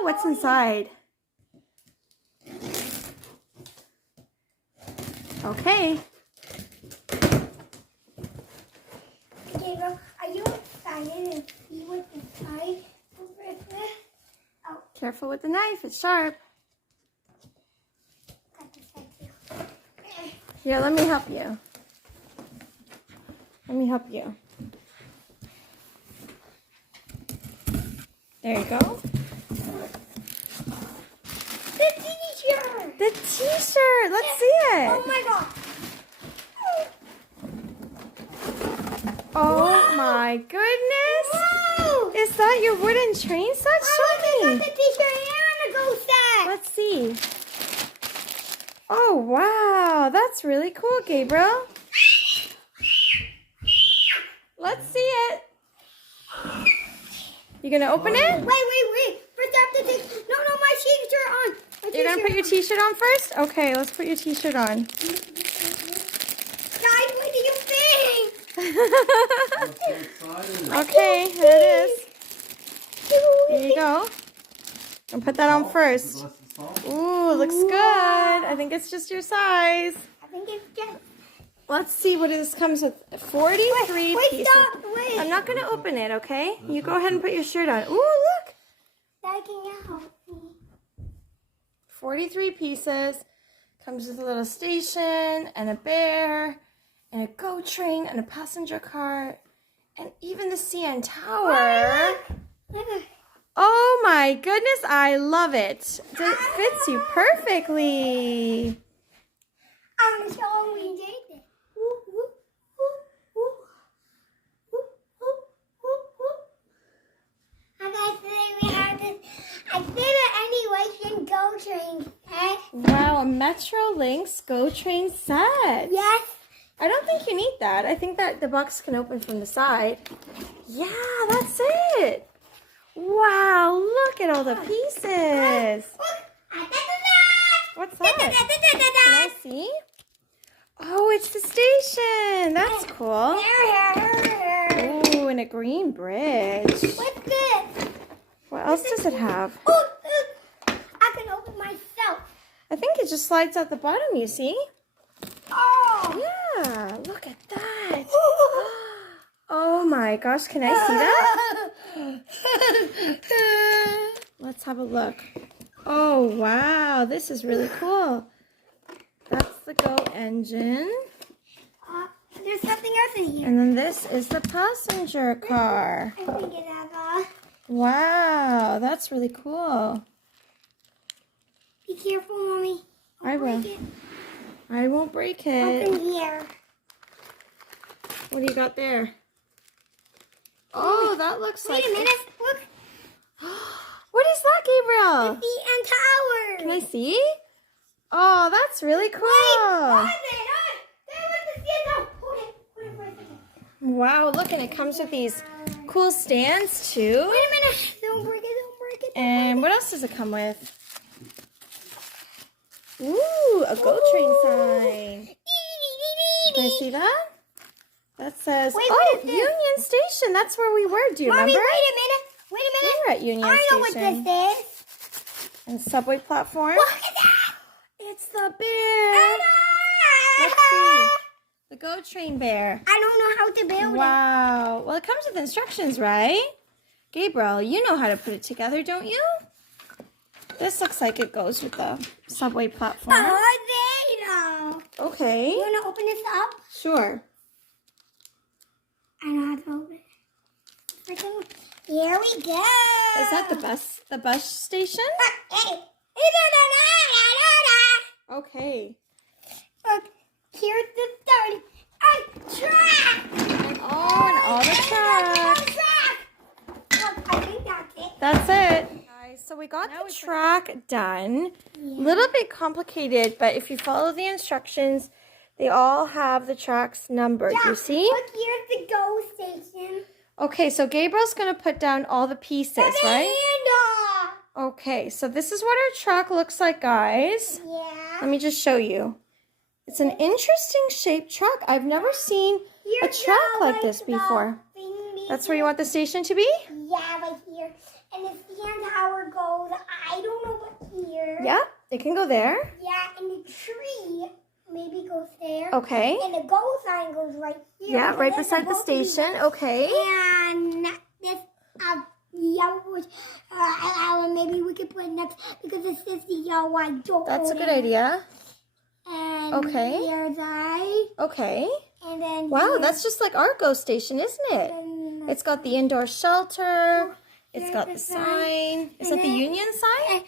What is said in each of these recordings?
Gabriel? What's inside? Okay. Gabriel, are you excited to see what's inside? Oh. Careful with the knife. It's sharp. Got this side too. Here, let me help you. Let me help you. There you go. The t-shirt! The t-shirt. Let's see it. Oh my god. Oh my goodness. Whoa! Is that your wooden train set? I Show me. got the t-shirt and a go set. Let's see. Oh, wow. That's really cool, Gabriel. Let's see it. You gonna open it? Wait. First I have to take... No, my t-shirt on. You're gonna put your t-shirt on first? Okay, let's put your t-shirt on. Guys, what do you think? I'm so excited. Okay, there it is. There you go. And put that on first. Ooh, looks good. I think it's just your size. I think it's just... Let's see what this comes with. 43 Wait, pieces. stop, wait. I'm not gonna open it, okay? You go ahead and put your shirt on. Ooh, look. That can help me. 43 pieces. Comes with a little station and a bear and a GO train and a passenger cart and even the CN tower. Look. Oh my goodness, I love it. It fits you perfectly. I'm so we did it. I gotta say we have this. I did it anyway in GO Train. Okay? Wow, a Metrolinx GO Train set. Yes. I don't think you need that. I think that the box can open from the side. Yeah, that's it. Wow, look at all the pieces. What's that? Can I see? Oh, it's the station. That's cool. Ooh, and a green bridge. What's this? What else does it have? Oh, I can open myself. I think it just slides out the bottom, you see? Oh. Yeah, look at that. Oh my gosh, can I see that? Let's have a look. Oh, wow, this is really cool. That's the GO engine. There's something else in here. And then this is the passenger car. I think it has a... Wow, that's really cool. Be careful, Mommy. I will. I won't break it. Open here. What do you got there? Oh, that looks like... Wait a minute. Look. What is that, Gabriel? The CN tower. Can I see? Oh, that's really cool. There was the CN tower. Hold it for a second. Wow, look, and it comes with these cool stands, too. Wait a minute. Don't break it. And what else does it come with? Ooh, a GO Train sign. Can I see that? That says, Wait, what is this? Union Station. That's where we were. Do you Mommy, remember? wait a minute. We were at Union I know Station. what this is. And subway platform. Look at that. It's the bear. Let's see. The GO Train bear. I don't know how to build it. Wow. Well, it comes with instructions, right? Gabriel, you know how to put it together, don't you? This looks like it goes with the subway platform. Oh, they know. Okay. You want to open this up? Sure. I know how to open it. Here we go. Is that the bus station? Okay. Look, here's the start. Track. And all the tracks. Look, I think that's it. That's it. Guys, so we got the track done. A little bit complicated, but if you follow the instructions, they all have the tracks numbered. Yeah, You see? Look, here's the GO station. Okay, so Gabriel's going to put down all the pieces, right? Okay, so this is what our track looks like, guys. Yeah. Let me just show you. It's an interesting shaped track. I've never seen a track like this before. That's where you want the station to be? Yeah, right here. And the CN tower goes It can go there? Yeah, and the tree maybe goes there. Okay. And the go sign goes right here. Yeah, right There's beside the supposed to be station. that. Okay. And this yellow, maybe we could put it next because this is the yellow I don't That's a know good that. idea. And Okay. here's I. Okay. And then Wow, that's just like our Go Station, isn't it? It's got the indoor shelter. It's got the sign. Is that the Union sign?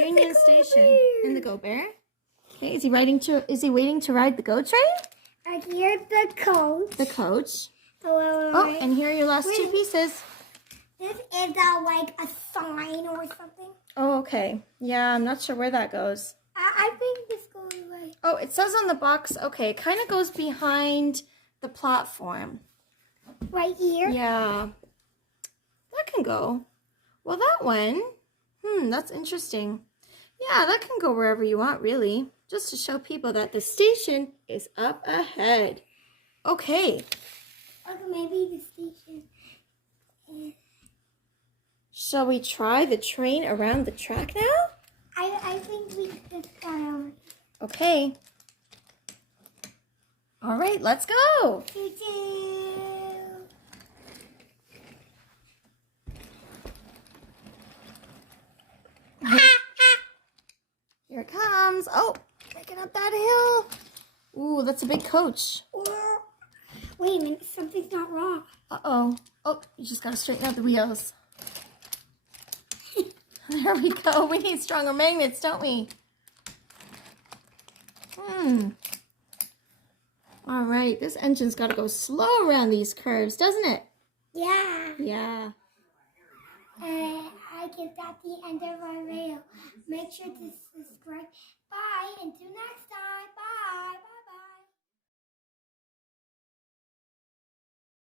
Union Station. And the Go Bear. Okay, is he waiting to ride the Go Train? And here's the coach. The coach. Oh, Oh, and here are your last two pieces. this is like a sign or something. Oh, okay. Yeah, I'm not sure where that goes. I think this goes right. Oh, it says on the box, okay, it kind of goes behind the platform. Right here? Yeah. That can go. Well, that one, that's interesting. Yeah, that can go wherever you want, really. Just to show people that the station is up ahead. Okay. Okay, maybe the station is... Shall we try the train around the track now? I think we could start over. Okay. All right, let's go. Choo-choo. Here it comes. Oh, making up that hill. Ooh, that's a big coach. Wait a minute, something's not wrong. Uh-oh. Oh, you just got to straighten out the wheels. There we go. We need stronger magnets, don't we? All right, this engine's got to go slow around these curves, doesn't it? Yeah. Yeah. I guess that's the end of our video. Make sure to subscribe. Bye. Until next time. Bye. Bye.